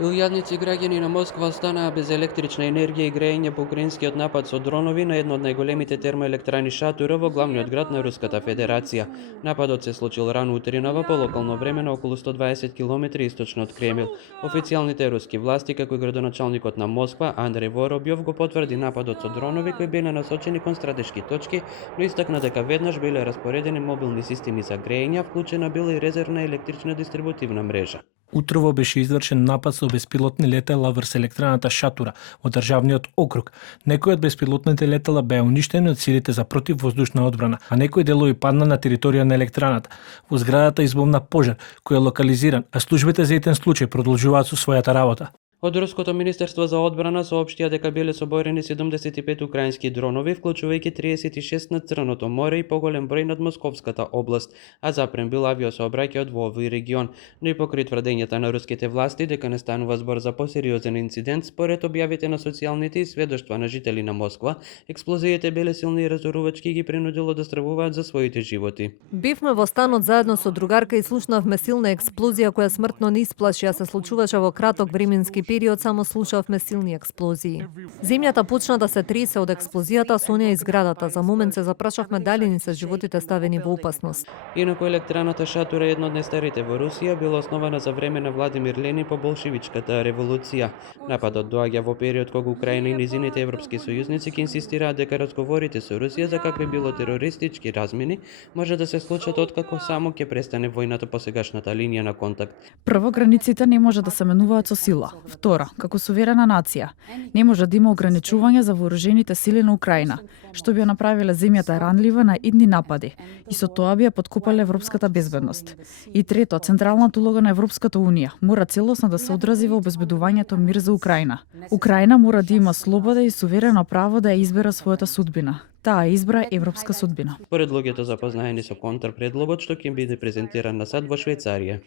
Илјадници граѓани на Москва останаа без електрична енергија и грејење по украинскиот напад со дронови на едно од најголемите термоелектрани Шатура во главниот град на Руската Федерација. Нападот се случил рано утринава по локално време на околу 120 км источно од Кремљ. Официјалните руски власти, како и градоначалникот на Москва Андреј Воробјов, го потврди нападот со дронови кои биле насочени кон стратешки точки, но истакна дека веднаш биле распоредени мобилни системи за грејење, вклучена била и резервна електрична дистрибутивна мрежа. Утрово беше извршен напад со беспилотни летала врз електраната Шатура во државниот округ. Некои од беспилотните летала беа уништени од силите за противвоздушна одбрана, а некои делови падна на територија на електраната. Во зградата избовна пожар, кој е локализиран, а службите за итен случај продолжуваат со својата работа. Од Руското министерство за одбрана соопштија дека биле соборени 75 украински дронови, вклучувајќи 36 над Црното море и поголем број над Московската област, а запрем бил авиосообраќајот во овој регион. Но и покри тврдењата на руските власти дека не станува збор за посериозен инцидент, според објавите на социјалните и сведоштва на жители на Москва, експлозиите биле силни и разорувачки и ги принудило да стравуваат за своите животи. Бивме во станот заедно со другарка и слушнавме силна експлозија која смртно ни исплаши, а се случуваше во краток временски период, само слушавме силни експлозии. Земјата почна да се тресе од експлозијата, со неа и зградата. За момент се запрашавме дали ни се животите ставени во опасност. Инаку електраната Шатура е една од најстарите во Русија, била основана за време на Владимир Ленин по болшевичката револуција. Нападот доаѓа во период кога Украина и низините европски сојузници ќе инсистираат дека разговорите со Русија за какви било терористички размени може да се случат откако само ќе престане војната по сегашната линија на контакт. Прво, границите не може да се менуваат со сила. Втора, како суверена нација, не може да има ограничување за вооружените сили на Украина, што би ја направиле земјата ранлива на идни напади и со тоа би ја подкопале европската безбедност. И трето, централната улога на Европската унија мора целосно да се одрази во обезбедувањето мир за Украина. Украина мора да има слобода и суверено право да ја избера својата судбина. Таа избра европска судбина. Според луѓето запознаени со контрпредлогот што ќе биде презентиран на сад во Швајцарија.